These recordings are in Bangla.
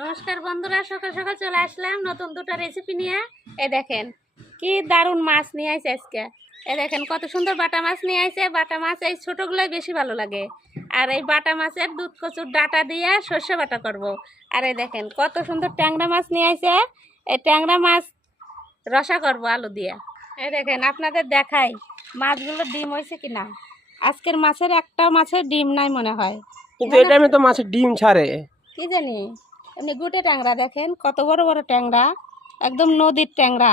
নমস্কার বন্ধুরা, সকাল সকাল চলে আসলাম নতুন দুটো রেসিপি নিয়ে। এই দেখেন কি দারুণ মাছ নিয়ে আইছে আজকে। এই দেখেন কত সুন্দর বাটা মাছ নিয়ে আইছে। বাটা মাছ এই ছোটোগুলোই বেশি ভালো লাগে। আর এই বাটা মাছের দুধ কচুর ডাটা দিয়ে সর্ষে বাটা করব। আর এই দেখেন কত সুন্দর ট্যাংরা মাছ নিয়ে আইছে। এই ট্যাংরা মাছ রসা করব আলু দিয়ে। এই দেখেন আপনাদের দেখাই মাছগুলো ডিম হয়েছে কিনা। আজকের মাছের একটা মাছের ডিম নাই মনে হয়, কিন্তু এই টাইমে তো মাছের ডিম ছাড়ে কি জানি। এমনি গুটে ট্যাংরা দেখেন কত বড় বড় ট্যাংরা, একদম নদীর ট্যাংরা।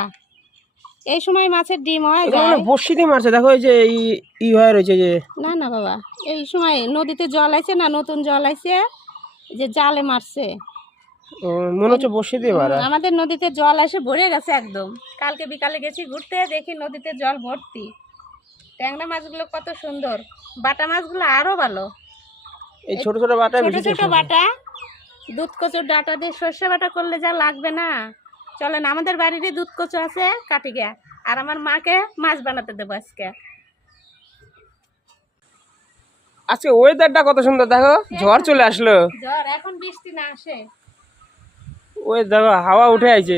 এই সময় মাছের ডিম হয় যায়। বড়শি দিয়ে মারছে, দেখো এই যে ই হয়ে রয়েছে যে। না না বাবা, এই সময় নদীতে জল আইছে না, নতুন জল আইছে, যে জালে মারছে। মনে হচ্ছে বড়শি দিয়ে মারা। আমাদের নদীতে জল এসে ভরে গেছে একদম। কালকে বিকালে গেছি ঘুরতে, দেখি নদীতে জল ভর্তি। ট্যাংরা মাছগুলো কত সুন্দর, বাটা মাছগুলো আরো ভালো। এই ছোট ছোট বাটা, ছোট ছোট বাটা দুধ কচুর ডাটা দিয়ে সর্ষে বাটা করলে যা লাগবে না। চলেন, আমাদের বাড়িরই দুধ কচু আছে, কাটি গিয়া। আর আমার মাকে মাছ বানাতে দেবো আজকে। আজকে ওয়েদারটা কত সুন্দর, দেখো ঝড় চলে আসলো। ঝড় এখন বৃষ্টি না আসে, ওই দেখো হাওয়া উঠে আইছে।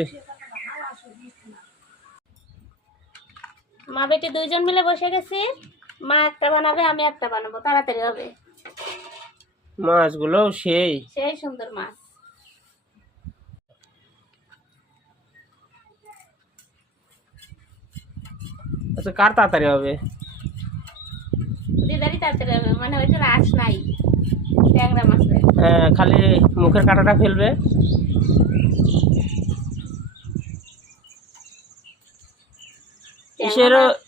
মা বেটি দুইজন মিলে বসে গেছি। মা একটা বানাবে, আমি একটা বানাবো, তাড়াতাড়ি হবে। মাছগুলো সেই সেই সুন্দর মাছ। আচ্ছা, কার তাড়াতাড়ি হবে? দিদারই তাড়াতাড়ি হবে, মানে ওইটার আঁশ নাই ট্যাংরা মাছে। হ্যাঁ, খালি মুখের কাঁটাটা ফেলবে।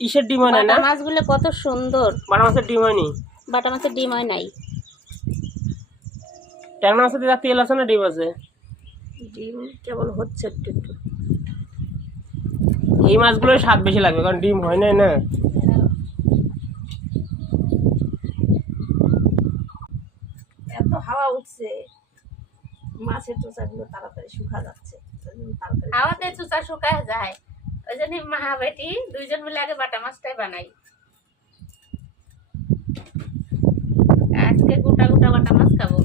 ইসের ডিম হয় না? মাছগুলো কত সুন্দর। বাটা মাছের ডিম হয়নি? বাটা মাছের ডিম হয় নাই। ট্যাংরা মাছের দিদা তেল আছে না ডিম আছে? ডিম কেবল হচ্ছে একটু একটু। এই মাছগুলোর স্বাদ বেশি লাগবে, কারণ ডিম হয় নাই না। এত হাওয়া উঠছে, মাছের চোচাগুলো তাড়াতাড়ি শুকা যাচ্ছে। হাওয়াতে চোচা শুকায় যায়, ওই জন্য মা বেটি দুইজন মিলে আগে বাটা মাছটাই বানাই। আজকে গোটা গোটা বাটা মাছ খাবো।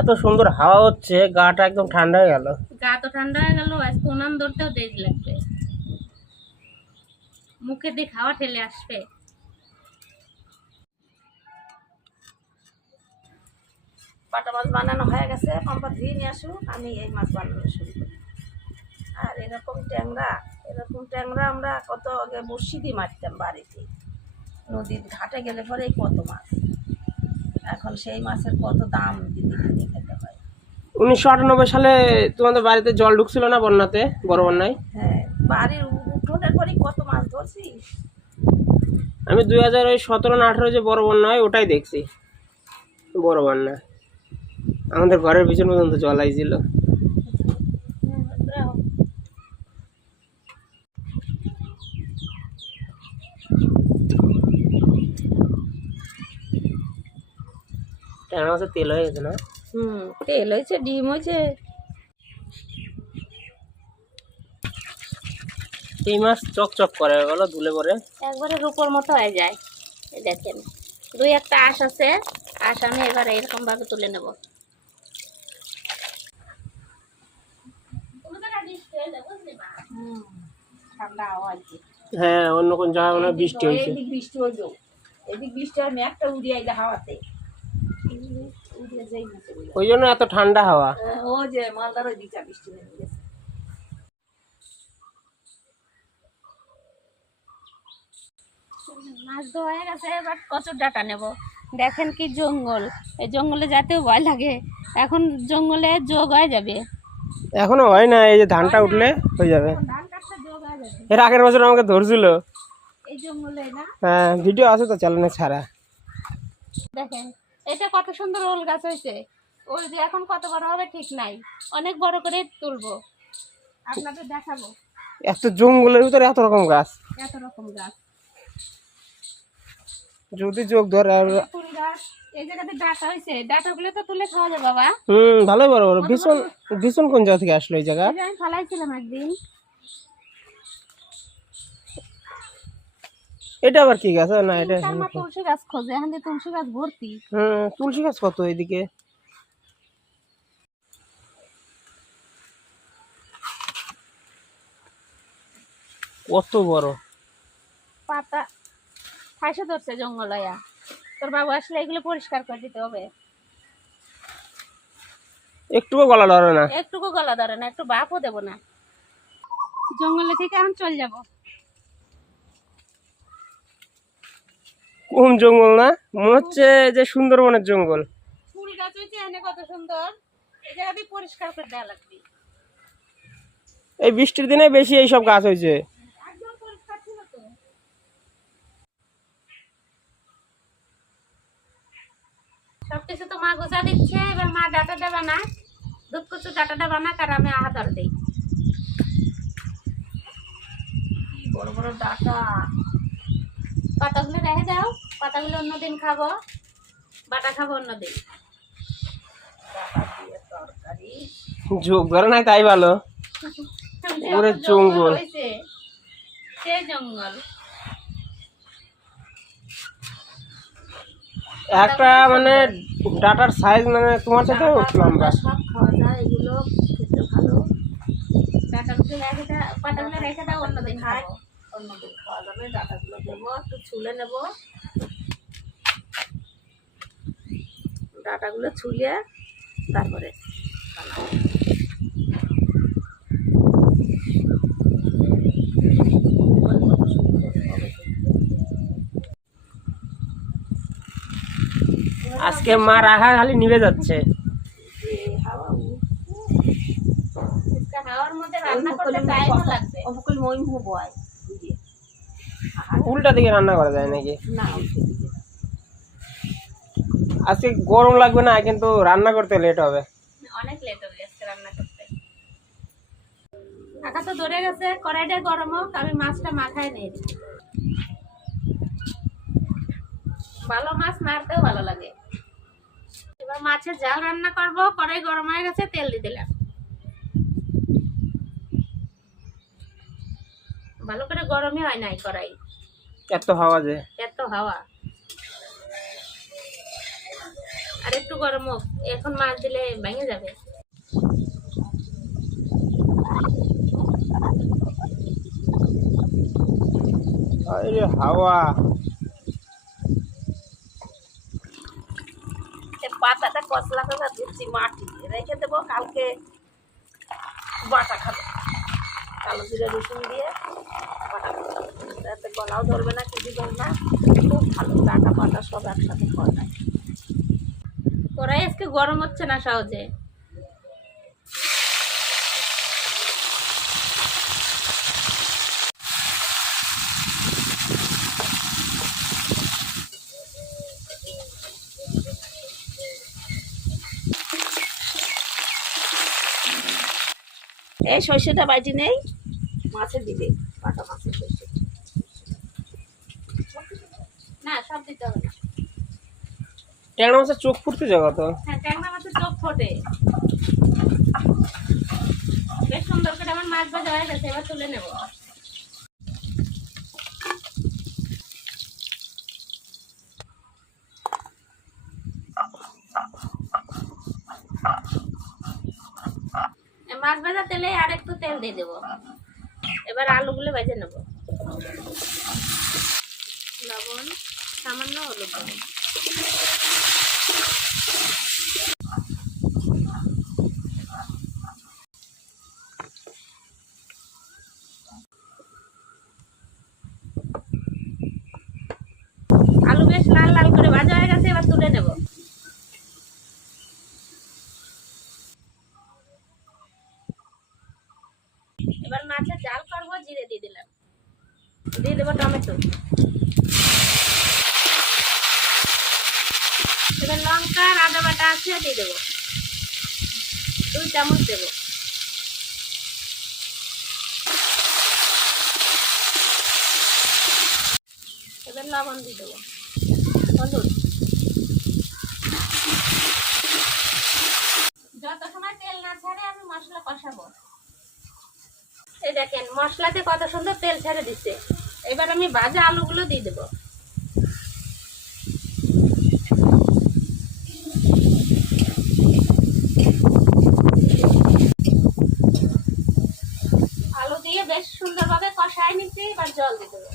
এত সুন্দর হাওয়া হচ্ছে, গাটা একদম ঠান্ডা হয়ে গেল। গা তো ঠান্ডা হয়ে গেল, আজকে উনান ধরতেও দেরি লাগবে। মুখে দিয়ে খাওয়া ঠেলে আসবে। বাটা মাছ বানানো হয়ে গেছে, পাম্পা ধুয়ে নিয়ে আসুক, আমি এই মাছ বানানো শুরু করি। আর এরকম ট্যাংরা আমরা কত আগে বড়শি দিয়ে মারতাম বাড়িতে, নদীর ঘাটে গেলে পরে কত মাছ। এখন সেই মাছের কত দাম দিতে দিতে খেতে হয়। 1998 সালে তোমাদের বাড়িতে জল ঢুকছিল না বন্যাতে, বড় বন্যায়? হ্যাঁ, বাড়ির উঠোনের পরে কত মাছ ধরছি। আমি 2017 না 18 যে বড় বন্যা হয় ওটাই দেখছি। বড় বন্যা আমাদের ঘরের পিছন পর্যন্ত জল আইছিল। ট্যাংরা মাছের তেল হয়ে গেছে না? তেল হয়েছে, ডিম হয়েছে। এই মাছ চকচক করে, বলো ধুলে পরে একবারে রূপোর মতো হয়ে যায়। এই দেখেন দুই একটা আঁশ আছে, আঁশ আমি এবারে এরকম ভাবে তুলে নেব। ঠান্ডা হাওয়া। হ্যাঁ, অন্য কোন জায়গায় মনে হয় বৃষ্টি হয়েছে। এদিক বৃষ্টি হইল, এদিক বৃষ্টি হয়, মেঘটা উড়িয়ে আইলে হাওয়াতে উড়িয়ে যাই না। ওই জন্য এত ঠান্ডা হাওয়া। ও যে মালদার ওই দিকটা বৃষ্টি হয়ে গেছে। মাছ তো হয়ে গেছে, এবার কচুর ডাটা নেব। দেখেন কি জঙ্গল, এই জঙ্গলে যেতেও ভয় লাগে। এখন জঙ্গলে যোগ হয়ে যাবে। এখনো হয় না, এই যে ধানটা উঠলে হয়ে যাবে। ধান কাটতে যোগ হয়ে যাবে। এর আগের বছর আমাকে ধরছিল। এই জঙ্গলে না? হ্যাঁ, ভিডিও আছে তো চ্যানেলে ছাড়া। দেখেন এটা কত সুন্দর ওল গাছ হয়েছে। ওল যে এখন কত বড় হবে ঠিক নাই, অনেক বড় করে তুলবো, আপনাদের দেখাবো। এত জঙ্গলের ভিতরে এত রকম গাছ, এত রকম গাছ, যদি চোখ ধরে। ফুল গাছ, এই জায়গাতে ডাটা হয়েছে, ডাটাগুলো তো তুলে খাওয়া যাবে বাবা। ভালোই বড় বড়। ভীষণ ভীষণ কোন জায়গা থেকে আসলো এই জায়গা? এই যে আমি ফালাইছিলাম একদিন। এটা আবার কি গাছ? না এটা আমার তুলসী গাছ খোঁজে, এখান দিয়ে তুলসী গাছ ভর্তি। তুলসী গাছ কত এদিকে? কত বড় পাতা ফাঁসে ধরছে জঙ্গলয়া। তোর বাবু আসলে এগুলো পরিষ্কার করে দিতে হবে। একটুও গলা ধরে না? একটুকু গলা ধরে না, একটু বাপও দেবো না। জঙ্গলে থেকে এখন চলে যাব। কোন জঙ্গল? না মনে হচ্ছে যে সুন্দরবনের জঙ্গল। ফুল গাছ হয়েছে এনে কত সুন্দর, এই জায়গা দিয়ে পরিষ্কার করে দেওয়া লাগবে। এই বৃষ্টির দিনে বেশি এইসব গাছ হয়েছে। একদম পরিষ্কার ছিল তো। সবকিছু তো মা গোছা দিচ্ছে, এবার মা ডাটাটা বানা, দুধ কচু ডাটাটা বানা, আর আমি আহার দিই। বড় বড় ডাটা, পাতাগুলো রেখে দাও, পাতাগুলো অন্যদিন খাবো, বাটা খাবো অন্যদিন। ডাটা দিয়ে তরকারি যোগ ধরে নাই তাই ভালো। ওরে জঙ্গল হয়েছে, সে জঙ্গল। একটা মানে ডাটার সাইজ মানে তোমার সাথে লম্বা। সব খাওয়া যায়, এগুলো খেতে ভালো। ডাটাগুলো রেখে দাও, পাতাগুলো রেখে দাও, অন্যদিন খাবো, অন্যদিন খাওয়া যাবে। ডাটাগুলো দেবো, একটু ছুলে নেব, ডাটাগুলো ছুলে তারপরে বানাবো। আজকে মা রাখা খালি নিভে যাচ্ছে। হাওয়ার মধ্যে রান্না করতে টাইমও লাগবে। উল্টা দিকে রান্না করা যায় নাকি? না, আজকে গরম লাগবে না, কিন্তু রান্না করতে লেট হবে। অনেক লেট হবে আজকে রান্না করতে। আকা তো ধরে গেছে, কড়াইটা গরম হোক, আমি মাছটা মাখায় নিয়ে দিই। ভালো মাছ মারতেও ভালো লাগে। এবার মাছের ঝাল রান্না করব, কড়াই গরম হয়ে গেছে, তেল দিয়ে দিলাম। ভালো করে গরমই হয় নাই কড়াই, এত হাওয়া যে, এত হাওয়া। আর একটু গরম হোক, এখন মাছ দিলে ভেঙে যাবে। আরে হাওয়া। পাতাটা কচলা করে দিচ্ছি, মাটি রেখে দেবো, কালকে বাটা খাবো। কালো জিরা রসুন দিয়ে বাটা খাবো, যাতে গলাও ধরবে না, কিছু ধরবে না। খুব ভালো, ডাটা পাতা সব একসাথে খাওয়া যায়। কড়াই আজকে গরম হচ্ছে না সহজে। এই সর্ষেটা বাটি নেই, মাছে দিবে, বাটা মাছের সর্ষে। না, সব দিতে হবে না। ট্যাংরা মাছের চোখ ফুটতে যাবো তো। হ্যাঁ, ট্যাংরা মাছের চোখ ফোটে। বেশ সুন্দর করে আমার মাছ ভাজা হয়ে গেছে, এবার তুলে নেব। মাছ ভাজা তেলে আর একটু তেল দিয়ে দেবো। এবার আলুগুলো ভেজে নেব। লবণ, সামান্য হলুদ দেবো। আলু বেশ লাল লাল করে ভাজা হয়ে গেছে, এবার তুলে নেব। এবার মাছের ঝাল করবো, জিরে দিয়ে দিলাম, দিয়ে দেবো টমেটো, এবার লঙ্কা আর আদা বাটা আছে দিয়ে দেবো, 2 চামচ দেবো। এবার লবণ দিয়ে দেবো, হলুদ, মশলা কষাবো। এই দেখেন মশলাতে কত সুন্দর তেল ছেড়ে দিচ্ছে। এবার আমি ভাজা আলুগুলো দিয়ে দেবো। আলু দিয়ে বেশ সুন্দরভাবে কষায় নিচ্ছি, এবার জল দিয়ে দেবো।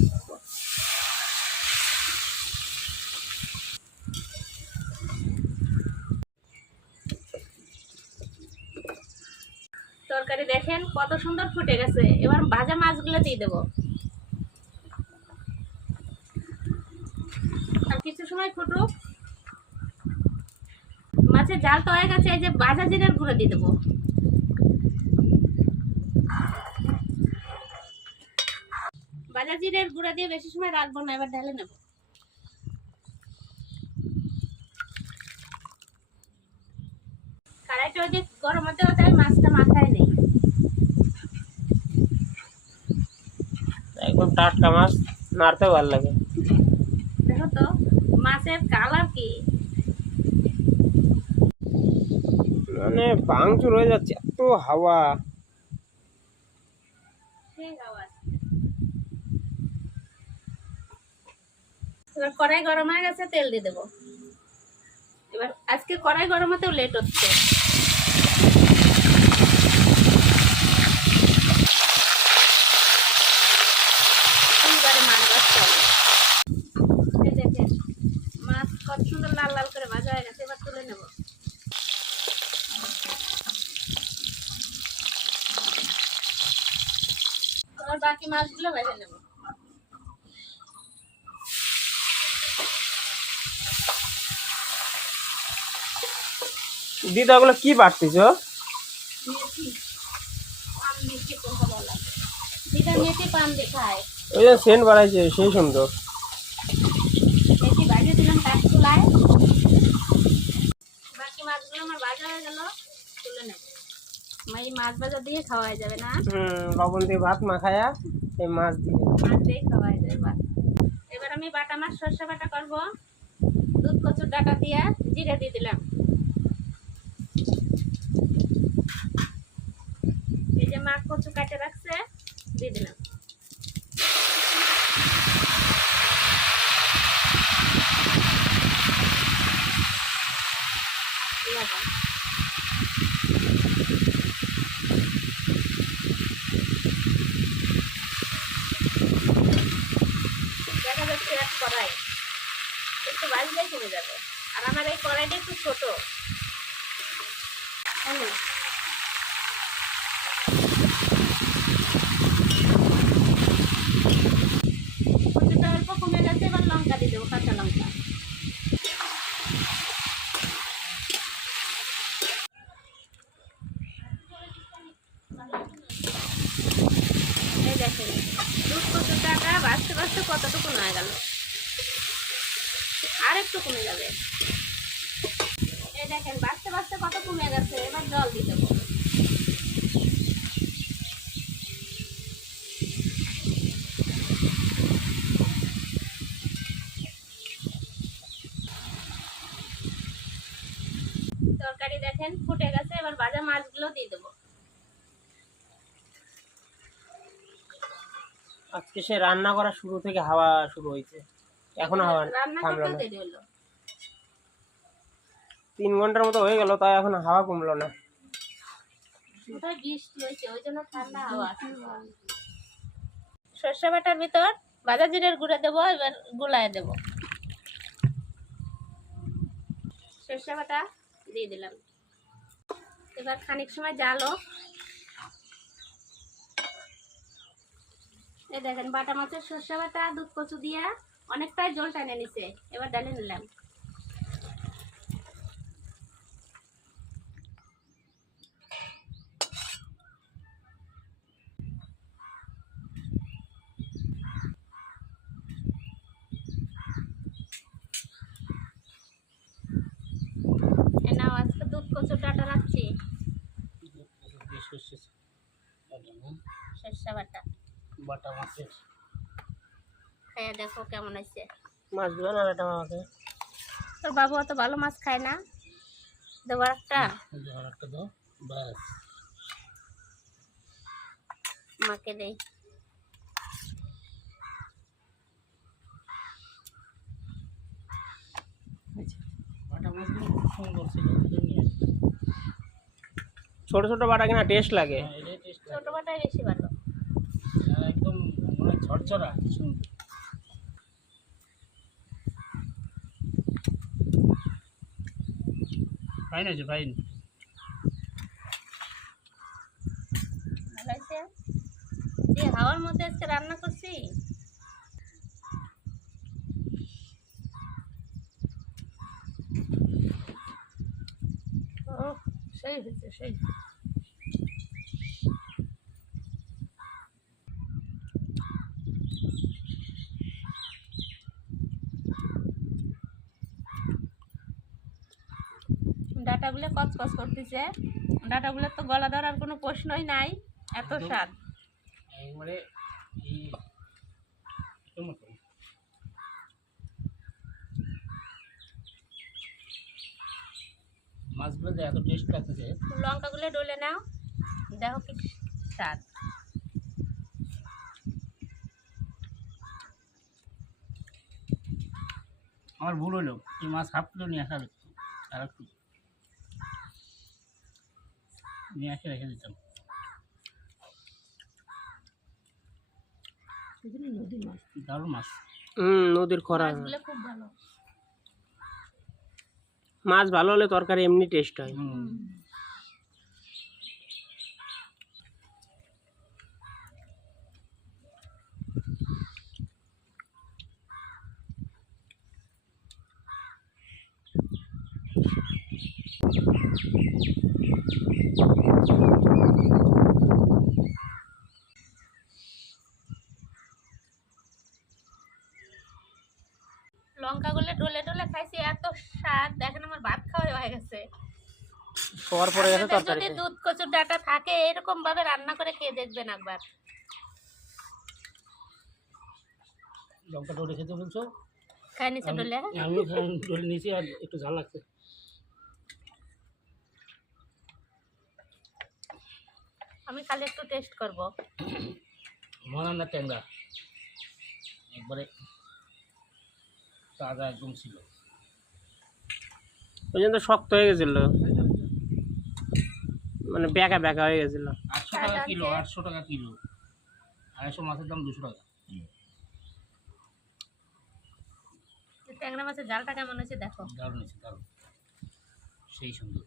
তরকারি দেখেন কত সুন্দর ফুটে গেছে। এবার ভাজা মাছগুলো দিয়ে দেবো। আর কিছু সময় ফুটুক। মাছের জাল তো হয়ে গেছে, এই যে ভাজা জিরার গুঁড়ো দিয়ে দেবো। ভাজা জিরের গুঁড়া দিয়ে বেশি সময় রাখবো না, এবার ঢেলে নেব। কড়াইটা ওই যে গরম হতে হতে আমি মাছটা মাথায় নেই। একদম টাটকা মাছ, নাড়তেও ভালো লাগে। দেখো তো মাছের কালার কি, মানে ভাঙচুর হয়ে যাচ্ছে, এত হাওয়া। সেই আওয়াজ। এবার কড়াই গরম হয়ে গেছে, তেল দিয়ে দেবো। এবার আজকে কড়াই গরম হতেও লেট হচ্ছে। এইবারে মাছ ভাজতে হবে। এই দেখেন মাছ কত সুন্দর লাল লাল করে ভাজা হয়ে গেছে, এবার তুলে নেব। এবার বাকি মাছগুলো ভেজে নেব। দিদা ওগুলো কি বাড়তিছ? মেথি পান দিয়ে কোনটা বলা, দিদা মেথি পান দিয়ে খায়। ওই যে সেন্ট বাড়াইছে, সেই সুন্দর। মেথি ভাজে দিলাম কাঠচুলায়। বাকি মাছগুলো আমার ভাজা হয়ে গেল, তুলে নেব। এই মাছ ভাজা দিয়ে খাওয়া যাবে না, লবণ দিয়ে ভাত মাখায়া এই মাছ দিয়ে মাছ দিয়ে খাওয়া যাবে ভাত। এবার আমি বাটা মাছ সর্ষে বাটা করবো। দুধ কচুর ডাটা দিয়ে জিরে দিয়ে দিলাম। এই যে মাছ কচু কাটে রাখছে দিয়ে দিলাম। লবণ। দেখা যাচ্ছে এক কড়াই একটু ভাজলেই কমে যাবে। আর আমার এই কড়াইটা একটু ছোট। কচুটা অল্প কমে গেছে, এবার লঙ্কা দিয়ে দেবো, কাঁচা লঙ্কা। এই দেখেন দুধ কচুর ডাটা ভাজতে ভাজতে কতটুকু হয়ে গেল, আর একটু কমে যাবে। এই দেখেন ভাজতে ভাজতে কত কমে গেছে, এবার জল দিয়ে দেবো। তরকারি দেখেন ফুটে গেছে, এবার ভাজা মাছগুলো দিয়ে দেবো। আজকে সে রান্না করা শুরু থেকে হাওয়া শুরু হয়েছে, এখনো হাওয়া রান্না থামলো করতেও না। দেরি হলো। 3 ঘন্টার মতো হয়ে গেল, তাই এখন হাওয়া কমলো না। কোথায় বৃষ্টি হয়েছে, ওই জন্য ঠান্ডা হাওয়া। সর্ষে বাটার ভিতর ভাজা জিরের গুঁড়ো দেবো, এবার গুলায় দেবো। সর্ষে বাটা দিয়ে দিলাম। এবার খানিক সময় জালো। এই দেখেন বাটা মাছের সর্ষে বাটা দুধ কচু দিয়া অনেকটাই জল টেনে নিছে, এবার ডালে নিলাম। নাও আজকে দুধ কচুর ডাটা রাখছি, সর্ষে বাটা বাটা মাছের খাইয়া দেখো কেমন হয়েছে। মাছ দিবা না এটা আমাকে? তোর বাবু অত ভালো মাছ খায় না, দেবো একটা। দাও ব্যাস। মাকে দেই। বাটা মাছগুলো খুব সুন্দর ছিল, নিয়ে আসছি। ছোট ছোট বাটা কিনা টেস্ট লাগে। হ্যাঁ, এটাই টেস্ট ছোট বাটাই বেশি ভালো। একদম মানে ঝরঝরা সুন্দর। ফাইন আছে, ফাইন। ভালো হয়েছে। যে হাওয়ার মধ্যে আজকে রান্না করছি। ও সেই হয়েছে, সেই। ডাটাগুলো কচকচ করতেছে। ডাটাগুলো তো গলা ধরার কোনো প্রশ্নই নাই, এত স্বাদ। একবারে এই টমেটো মাছগুলো যে এত টেস্ট লাগতেছে। লঙ্কাগুলো ডলে নাও, দেখো কি স্বাদ। আমার ভুল হলো, এই মাছ হাফ কিলো নিয়ে আসা একটু, আর একটু নিয়ে আসে রেখে দিতাম। নদীর মাছ, দারুণ মাছ। নদীর খরা মাছগুলো খুব ভালো। মাছ ভালো হলে তরকারি এমনি টেস্ট হয়। লঙ্কাগুলো ডলে ডলে খাইছি, এত স্বাদ। দেখেন আমার ভাত খাওয়া হয়ে গেছে। খাওয়ার পরে গেছে আপনাদের তরকারি। যদি দুধ কচুর ডাটা থাকে এরকম ভাবে রান্না করে খেয়ে দেখবেন একবার। লঙ্কা ডলে খেতে বলছো? খাই নিচে ডলে। আমি ডলে নিয়েছি, আর একটু ঝাল লাগছে। আমি খালি একটু টেস্ট করব। মনান্না ট্যাংরা একবারে তাজা একদম ছিল। ওই জন্য শক্ত হয়ে গেছিল, মানে বেঁকা বেঁকা হয়ে গেছিল। 800 টাকা কিলো, 800 টাকা কিলো। 250 মাছের দাম 200 টাকা। ট্যাংরা মাছের জালটা কেমন হয়েছে দেখো। দারুণ হয়েছে, দারুণ, সেই সুন্দর।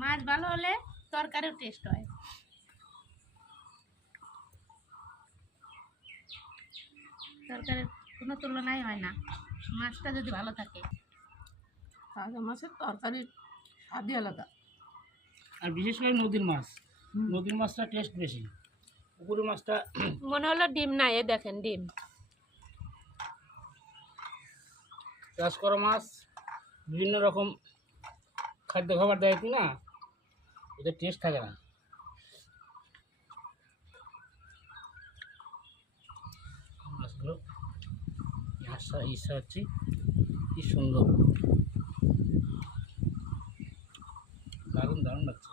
মাছ ভালো হলে তরকারিও টেস্ট হয়। তরকারির কোনো তুলনাই হয় না মাছটা যদি ভালো থাকে। তাজা মাছের তরকারির স্বাদই আলাদা। আর বিশেষ করে নদীর মাছ, নদীর মাছটা টেস্ট বেশি। পুকুরের মাছটা মনে হলো ডিম না, এ দেখেন ডিম। চাষ করা মাছ বিভিন্ন রকম খাদ্য খাবার দেয় কি না, এটা টেস্ট থাকে না। মাছগুলো ইচ্ছা হচ্ছে কি সুন্দর, দারুণ দারুণ লাগছে।